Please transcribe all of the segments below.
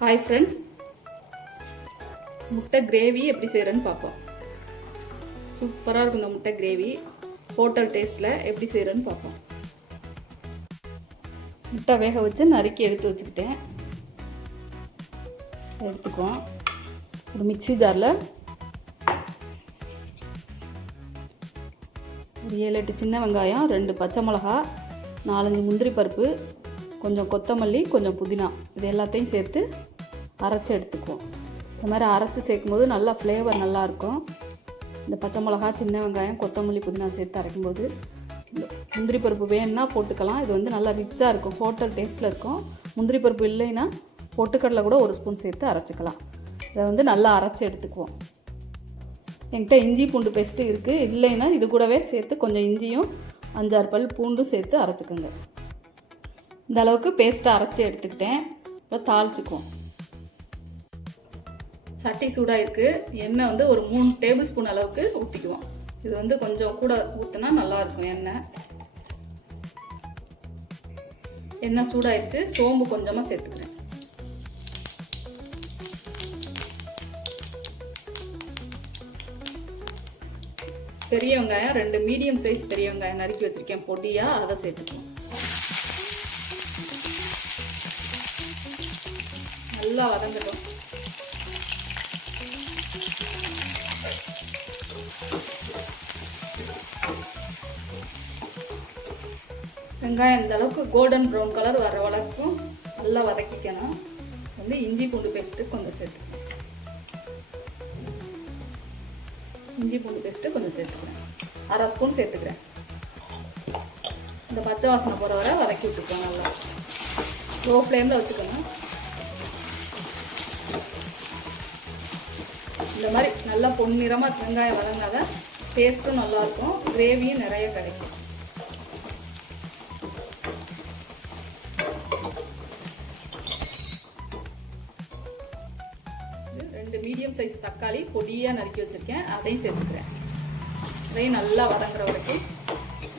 Hi friends முட்டை gravy எப்படி செய்கிறேன்னு பார்ப்போம். சூப்பராக இருக்கும் இந்த முட்டை கிரேவி ஹோட்டல் டேஸ்ட்டில் எப்படி செய்கிறேன்னு பார்ப்போம். முட்டை வேக வச்சு நறுக்கி எடுத்து வச்சுக்கிட்டேன். எடுத்துக்குவோம். ஒரு மிக்ஸி ஜாரில் ஒரு ஏழு எட்டு சின்ன வெங்காயம் ரெண்டு பச்சை மிளகா நாலஞ்சு முந்திரி பருப்பு கொஞ்சம் கொத்தமல்லி கொஞ்சம் புதினா. இது எல்லாத்தையும் சேர்த்து அரைச்சி எடுத்துக்குவோம். இந்த மாதிரி அரைச்சி சேர்க்கும் போது நல்லா ஃப்ளேவர் நல்லாயிருக்கும் இந்த பச்சை மிளகா சின்ன வெங்காயம் கொத்தமல்லி புதினா சேர்த்து அரைக்கும்போது முந்திரி பருப்பு வேணும்னா போட்டுக்கலாம். இது வந்து நல்லா ரிச்சாக இருக்கும். ஹோட்டல் டேஸ்ட்டில் இருக்கும். முந்திரி பருப்பு இல்லைன்னா பொட்டுக்கடலை கூட ஒரு ஸ்பூன் சேர்த்து அரைச்சிக்கலாம். இதை வந்து நல்லா அரைச்சி எடுத்துக்குவோம். என்கிட்ட இஞ்சி பூண்டு பேஸ்ட்டு இருக்குது இல்லைன்னா இது கூடவே சேர்த்து கொஞ்சம் இஞ்சியும் அஞ்சாறு பல் பூண்டும் சேர்த்து அரைச்சிக்கோங்க. இந்த அளவுக்கு பேஸ்ட்டை அரைச்சி எடுத்துக்கிட்டேன். இதை தாளிச்சுக்குவோம். சட்டி சூடாக இருக்குது எண்ணெய் வந்து ஒரு மூணு டேபிள் ஸ்பூன் அளவுக்கு ஊற்றிக்குவோம் இது வந்து கொஞ்சம் கூட ஊற்றினா நல்லாயிருக்கும் எண்ணெய். எண்ணெய் சூடாயிடுச்சு சோம்பு கொஞ்சமாக சேர்த்துக்கிறேன். பெரிய வெங்காயம் ரெண்டு மீடியம் சைஸ் பெரிய வெங்காயம் நறுக்கி வச்சுருக்கேன். பொடியாக அதை சேர்த்துக்குவோம். நல்லா வதங்கட்டும். வெங்காயம் இந்த அளவுக்கு கோல்டன் ப்ரௌன் கலர் வர வளர்க்கும் நல்லா வதக்கிக்கணும். வந்து இஞ்சி பூண்டு பேஸ்ட்டு கொஞ்சம் சேர்த்துக்கணும் இஞ்சி பூண்டு பேஸ்ட்டு கொஞ்சம் சேர்த்துக்கிறேன். அரை ஸ்பூன் சேர்த்துக்கிறேன். இந்த பச்சை வாசனை போகிற வரை வதக்கி விட்டுக்கோங்க நல்லா. லோ ஃப்ளேமில் வச்சுக்கோங்க இந்த மாதிரி நல்லா பொன்னிறமாக வெங்காயம் வதங்காதான் டேஸ்ட்டும் நல்லாயிருக்கும். கிரேவியும் நிறைய கிடைக்கும். ரெண்டு மீடியம் சைஸ் தக்காளி பொடியாக நறுக்கி வச்சுருக்கேன். அதையும் சேர்த்துக்கிறேன். அதையும் நல்லா வதங்குற வரைக்கும்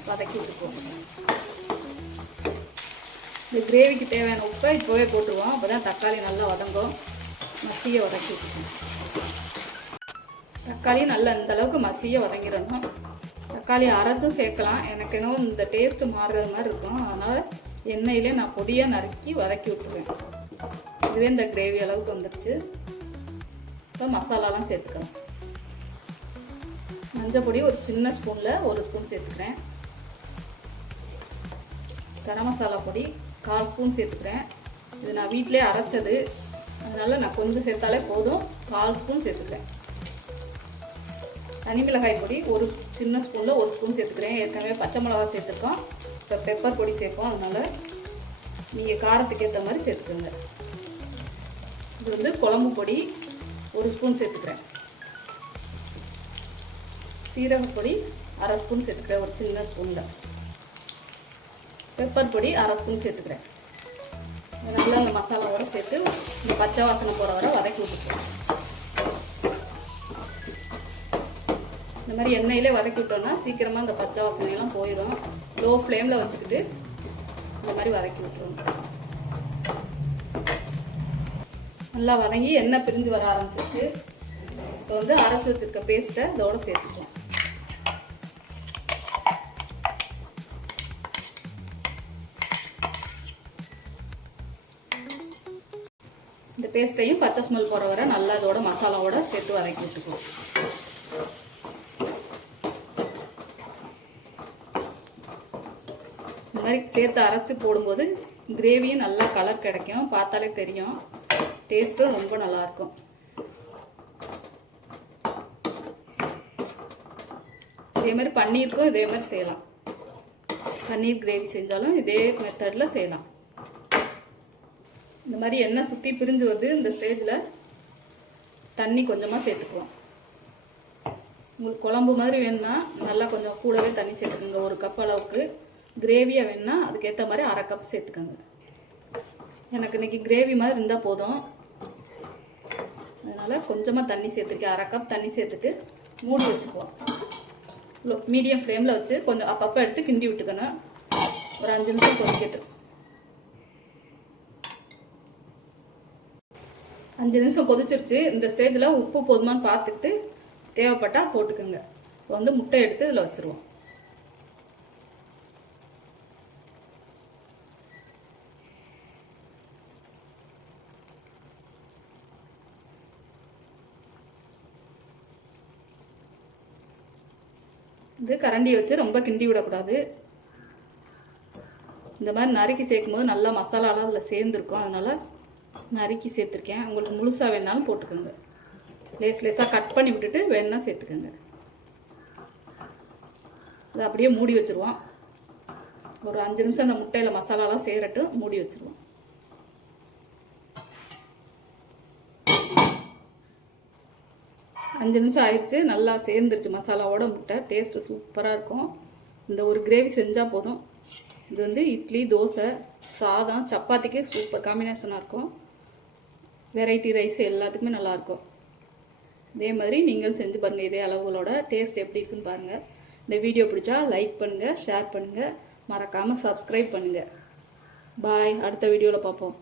வதக்கி விட்டுக்குவோம் இந்த கிரேவிக்கு தேவையான உப்பை இப்போவே போட்டுருவோம். அப்போ தான் தக்காளி நல்லா வதங்கும். மசியை வதக்கி விட்டுக்கணும். தக்காளி நல்லா இந்த அளவுக்கு மசிய வதங்கிடணும். தக்காளி அரைச்சும் சேர்க்கலாம். எனக்கு என்னவோ இந்த டேஸ்ட்டு மாறுறது மாதிரி இருக்கும். அதனால் எண்ணெயிலே நான் பொடியாக நறுக்கி வதக்கி விட்டுருவேன். இதுவே இந்த கிரேவி அளவுக்கு வந்துடுச்சு இப்போ மசாலாலாம் சேர்த்துக்கலாம். மஞ்சள் பொடி ஒரு சின்ன ஸ்பூனில் ஒரு ஸ்பூன் சேர்த்துக்கிறேன். கரம் மசாலா பொடி கால் ஸ்பூன் சேர்த்துக்கிறேன். இது நான் வீட்டிலே அரைச்சது. அதனால் நான் கொஞ்சம் சேர்த்தாலே போதும். கால் ஸ்பூன் சேர்த்துக்கிறேன். தனி மிளகாய் பொடி ஒரு சின்ன ஸ்பூனில் ஒரு ஸ்பூன் சேர்த்துக்கிறேன். ஏற்கனவே பச்சை மிளகா சேர்த்துருக்கோம். இப்போ பெப்பர் பொடி சேர்ப்போம். அதனால் நீங்கள் காரத்துக்கு ஏற்ற மாதிரி சேர்த்துக்கோங்க. இது வந்து குழம்பு பொடி ஒரு ஸ்பூன் சேர்த்துக்கிறேன். சீரகப்பொடி அரை ஸ்பூன் சேர்த்துக்கிறேன். ஒரு சின்ன ஸ்பூனில். பெப்பர் பொடி அரை ஸ்பூன் சேர்த்துக்கிறேன். நல்லா அந்த மசாலாவோட சேர்த்து இந்த பச்சை வாசனை போகிற வரை வதக்கி விட்டுக்கிறேன் இந்த மாதிரி எண்ணெயிலே வதக்கி விட்டோம்னா சீக்கிரமாக அந்த பச்சை வாசனையெல்லாம் போயிடும் லோ ஃப்ளேமில் வச்சுக்கிட்டு இந்த மாதிரி வதக்கி விட்டுருவோம் நல்லா வதங்கி எண்ணெய் பிரிஞ்சு வர ஆரம்பிச்சிச்சு இப்போ வந்து அரைச்சி வச்சுருக்க பேஸ்ட்டை இதோடு சேர்த்துக்கலாம். இந்த பேஸ்ட்டையும் பச்சை ஸ்மெல் போகிற வரை நல்லா இதோட மசாலாவோட சேர்த்து வதக்கி விட்டுக்குவோம் மாதிரி சேர்த்து அரைச்சி போடும்போது கிரேவியும் நல்லா கலர் கிடைக்கும். பார்த்தாலே தெரியும். டேஸ்ட்டும் ரொம்ப நல்லாயிருக்கும். இதே மாதிரி பன்னீருக்கும் இதே மாதிரி செய்யலாம். பன்னீர் கிரேவி செஞ்சாலும் இதே மெத்தடில் செய்யலாம். இந்த மாதிரி எண்ணெய் சுற்றி பிரிஞ்சு வருது. இந்த ஸ்டேஜில் தண்ணி கொஞ்சமாக சேர்த்துக்குவோம். உங்களுக்கு குழம்பு மாதிரி வேணும்னா நல்லா கொஞ்சம் கூடவே தண்ணி சேர்த்துக்கோங்க. ஒரு கப் அளவுக்கு. கிரேவியாக வேணும்னா அதுக்கேற்ற மாதிரி அரை கப் சேர்த்துக்கோங்க. எனக்கு இன்றைக்கி கிரேவி மாதிரி இருந்தால் போதும். அதனால் கொஞ்சமாக தண்ணி சேர்த்துருக்கேன். அரை கப் தண்ணி சேர்த்துட்டு மூடி வச்சுக்குவோம். மீடியம் ஃப்ளேமில் வச்சு கொஞ்சம் அப்பப்போ எடுத்து கிண்டி விட்டுக்கணும். ஒரு அஞ்சு நிமிஷம் கொதிக்கட்டும். அஞ்சு நிமிஷம் கொதிச்சிருச்சு. இந்த ஸ்டேஜில் உப்பு போதுமான்னு பார்த்துட்டு தேவைப்பட்டால் போட்டுக்கோங்க. இப்போ வந்து முட்டை எடுத்து இதில் வச்சுருவோம். இது கரண்டி வச்சு ரொம்ப கிண்டி விடக்கூடாது. இந்த மாதிரி நறுக்கி சேர்க்கும் போது நல்லா மசாலாலாம் அதில் சேர்ந்துருக்கும். அதனால் நறுக்கி சேர்த்துருக்கேன். உங்களுக்கு முழுசாக வேணாலும் போட்டுக்கோங்க. லேஸ் லேஸாக கட் பண்ணி விட்டுட்டு வேணால் சேர்த்துக்கோங்க. அதை அப்படியே மூடி வச்சுருவோம். ஒரு அஞ்சு நிமிஷம் அந்த முட்டையில் மசாலாலாம் சேரட்டும் மூடி வச்சுருவோம். அஞ்சு நிமிஷம் ஆயிடுச்சு. நல்லா சேர்ந்துருச்சு. மசாலாவோட முட்டை. டேஸ்ட்டு சூப்பராக இருக்கும். இந்த ஒரு கிரேவி செஞ்சால் போதும். இது வந்து இட்லி தோசை சாதம் சப்பாத்திக்கு சூப்பர் காம்பினேஷனாக இருக்கும். வெரைட்டி ரைஸ் எல்லாத்துக்குமே நல்லாயிருக்கும் இதே மாதிரி நீங்கள் செஞ்சு பாருங்கள் இதே அளவுகளோட டேஸ்ட் எப்படி இருக்குன்னு பாருங்கள் இந்த வீடியோ பிடிச்சா லைக் பண்ணுங்கள் ஷேர் பண்ணுங்கள் மறக்காமல் சப்ஸ்கிரைப் பண்ணுங்கள் பாய் அடுத்த வீடியோவில் பார்ப்போம்.